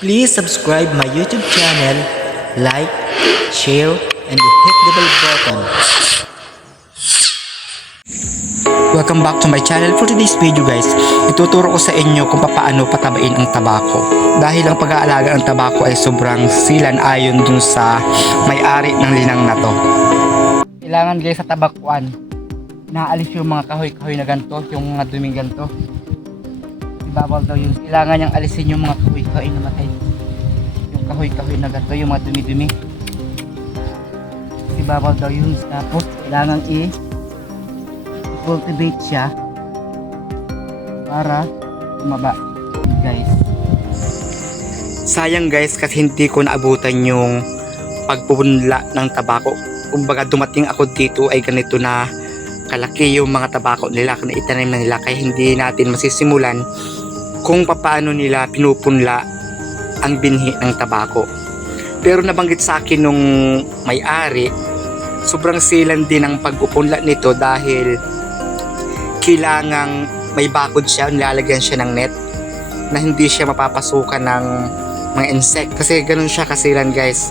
Please subscribe my YouTube channel, like, share, and hit the bell button. Welcome back to my channel. For today's video guys, ituturo ko sa inyo kung paano patabain ang tabako. Dahil ang pag-aalaga ng tabako ay sobrang silan ayon dun sa may-ari ng linang na to. Kailangan guys sa tabakuan, naalis yung mga kahoy-kahoy na ganito, yung mga duming ganito. Ibabal daw yun. Kailangan niyang alisin yung mga kahoy-kahoy na matay. Yung kahoy-kahoy na ganito, yung mga dumi-dumi. Ibabal daw yun. Tapos, kailangan i- cultivate siya para tumaba guys sayang guys kasi hindi ko naabutan yung pagpupunla ng tabako kumbaga dumating ako dito ay ganito na kalaki yung mga tabako nila na itanim na nila kaya hindi natin masisimulan kung paano nila pinupunla ang binhi ng tabako pero nabanggit sa akin nung may-ari sobrang silan din ang pagpupunla nito dahil kailangang may bakod siya, nilalagyan siya ng net na hindi siya mapapasukan ng mga insect. Kasi ganun siya kasilan guys,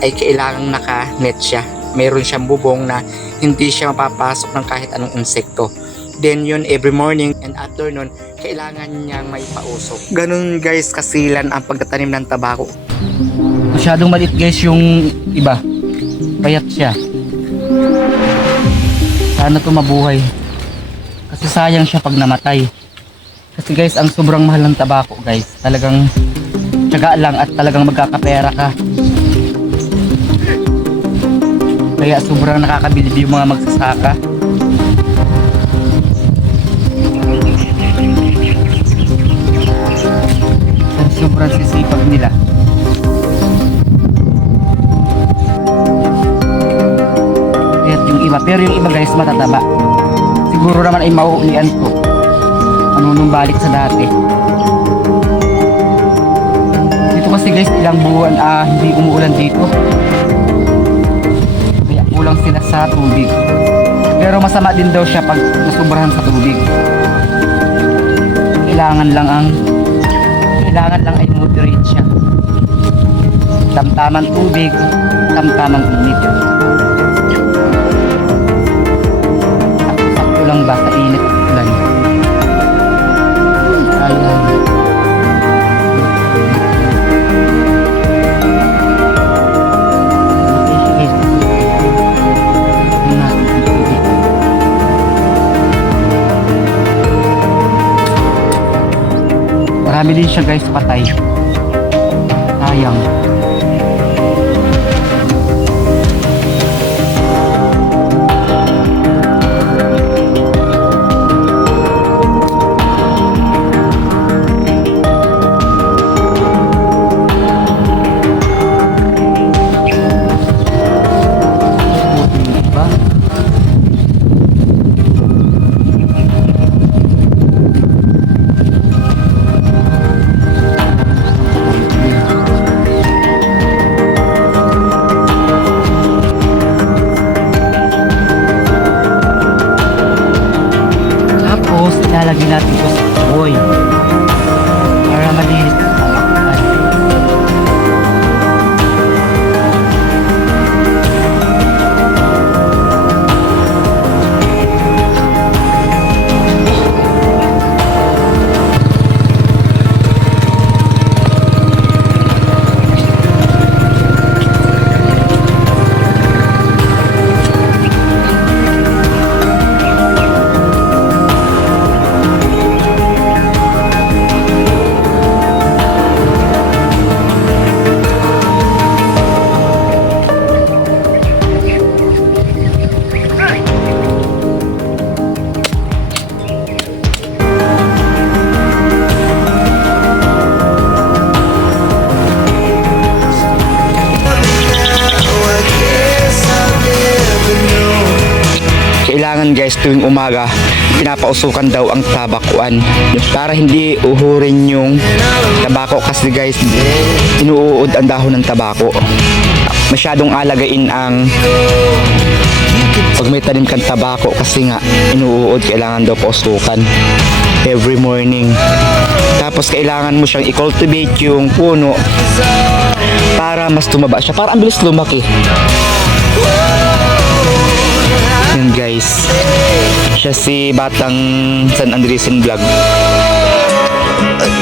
ay kailangang naka-net siya. Meron siyang bubong na hindi siya mapapasok ng kahit anong insekto. Then yun, every morning and afternoon, kailangan niyang may pausok. Ganun guys, kasilan ang pagtatanim ng tabako. Masyadong maliit guys yung iba. Payat siya. Sana to mabuhay. Kasi sayang siya pag namatay. Kasi guys, ang sobrang mahal ng tabako guys. Talagang tiyaga lang at talagang magkakapera ka. Kaya sobrang nakakabilib yung mga magsasaka. Sobrang sisipag nila. Kaya yung iba, pero yung iba guys matataba. Siguro naman ay mauulian ko. Manunumbalik sa dati. Dito kasi guys ilang buwan ah, hindi umuulan dito. Kaya kulang sila sa tubig. Pero masama din daw siya pag nasubrahan sa tubig. Kailangan lang ang kailangan lang tamtamang tubig tamtamang init sakto lang ba sa init at ulan ayan Marami din siya guys patay. Sayang. Kailangan guys tuwing umaga pinapausukan daw ang tabakuan para hindi uhurin yung tabako kasi guys inuuod ang dahon ng tabako masyadong alagain ang pag may tanim kang tabako kasi nga inuuod kailangan daw pausukan every morning. Tapos kailangan mo siyang i-cultivate yung puno para mas tumaba siya. Para ang bilis lumaki. Yun guys. Siya si Batang San Andresen Vlog.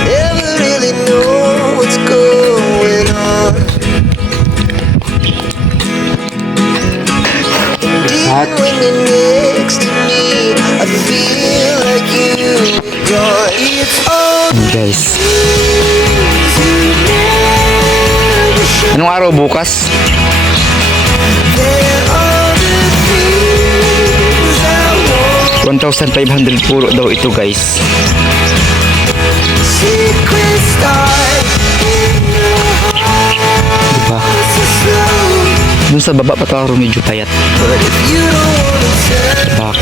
Never really know what's going on. And even when you're next to me, I feel like you were gone. It's all Yun guys. Anong araw bukas? 1,500 puro daw ito guys. Diba? Dun sa baba pataro medyo payat. But